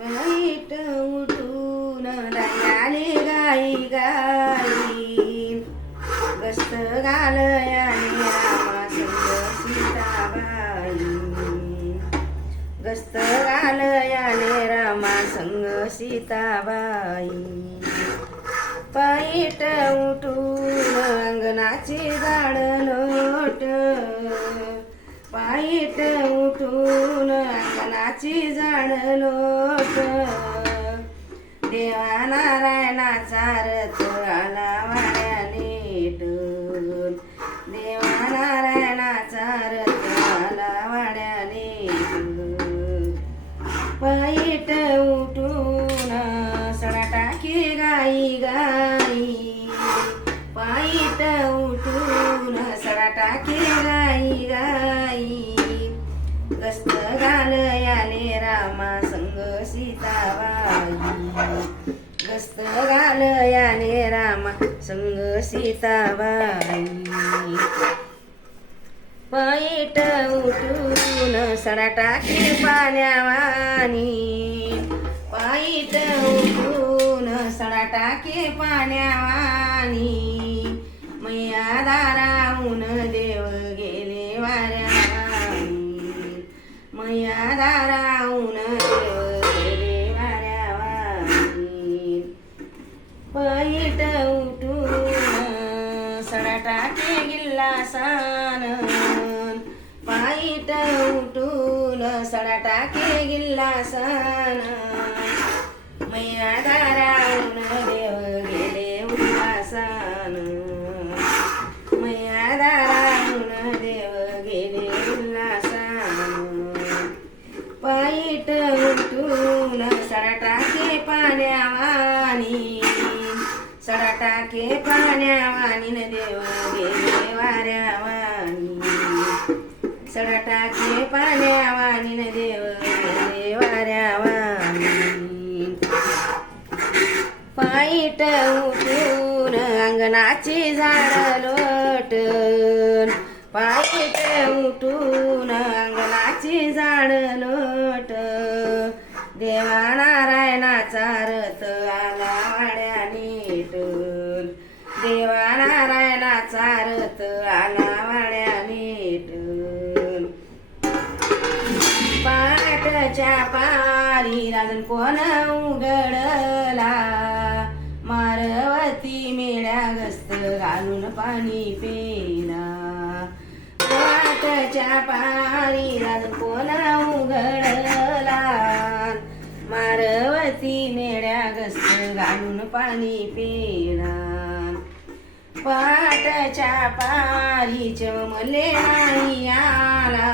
वाईट उठून आले गाई गाई गस्त घालयाने रामा संग सीताबाई गस्त घालयाने रामा संग सीताबाई वाईट उठून अंगणाचे झाड लोट वाईट उठून अंगणाची झाड लोट देवा नारायणाचा रथ आला वाड्या नीट देवा नारायणाचा रथ आला वाड्या नीट वाईट उठून सडा टाकी गाई गाई वाईट उठून सडा टाकी गाई गाई गस्त घालयाले रामा संग सीताबाई गस्त घालयाले रामा संग सीताबाई वाईट उठून सडा टाके पाण्यावानी वाईट उठून सडा टाके पाण्यावानी मैया दाराहून देव गेले वाऱ्यावानी मैया दाराहून देव गेले वाऱ्यावानी वाईट उठून सडा टाके गिल्लासान वाईट उठून सडा टाके गिल्लासान मैया दाराहून देव गेले उल्हासान मैया दाराहून देव गेले उल्हासान वाईट उठून सडा टाके पाण्यावानी सडा टाके पाण्यावानी न देव गेले वाऱ्यावानी सडा टाके पाण्यावानी न देव गेले वाऱ्यावानी वाईट उठून अंगणाची झाड लोटन वाईट उठून अंगणाची झाड लोट देवा नारायणाचा रथ आला वाड्या नीटन देवा नारायणाचा रथ आला वाड्या नीटन पाटच्या पारी राजन कोण उघडला मारवती मेळ्या गस्त घालून पाणी पेला पाटच्या पारी राजन कोण उघडला मारवती मेळ्या गस्त घालून पाणी पेला पाटच्या पारी चमले नाही आला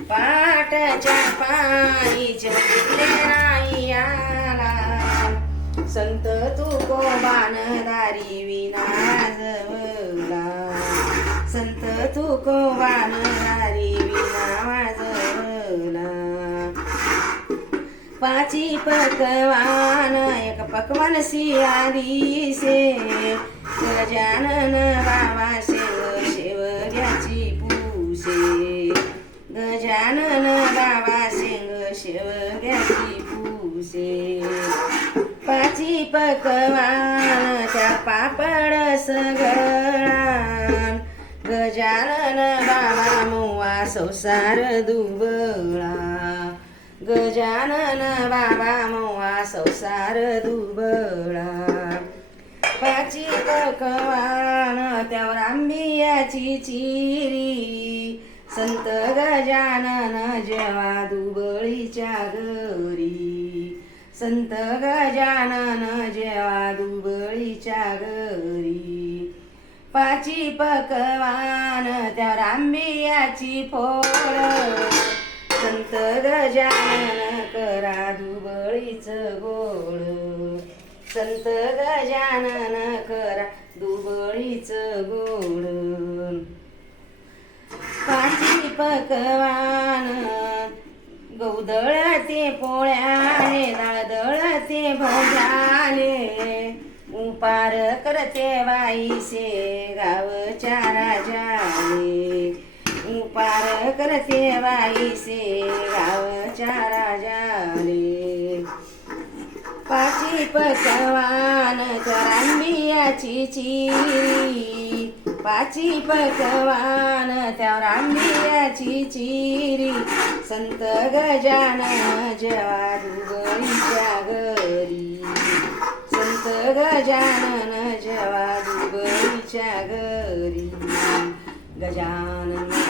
पाटच्या पारी चमले नाही आला संत तुकोबान दारी विना वाजवला संत तुकोबान दारी विना वाजवला पाची पकवान एक पकवान सिया दिसे गजानन बाबा शेव शेवग्याची पूसे गजानन बाबा शेंग शेवग्याची पूसे पाची पकवान त्या पापड सगळा गजानन बाबा मोवा संसार दुबळा गजानन बाबा मोवा संसार दुबळा पाची पकवान त्यावर आंबियाची चिरी संत गजानन जेवा दुबळीच्या घरी संत गजानन जेवा दुबळीच्या घरी पाची पकवान त्यावर आंबियाची फोड संत गजानन करा दुबळीच गोड संत गजानन करा दुबळीच गोड पाची पकवान गौदळते पोळ्याने दळदळते भजाले उपार करते बाईसे गावच्या राजाने उपार करते बाईसे गावच्या राजाने पाची पकवान त्या रामबियाची चिरी, पाची पकवान त्या रामबियाची चिरी. संत गजानन जेवा दुबळीच्या घरी, संत गजानन जेवा दुबळीच्या घरी. गजानन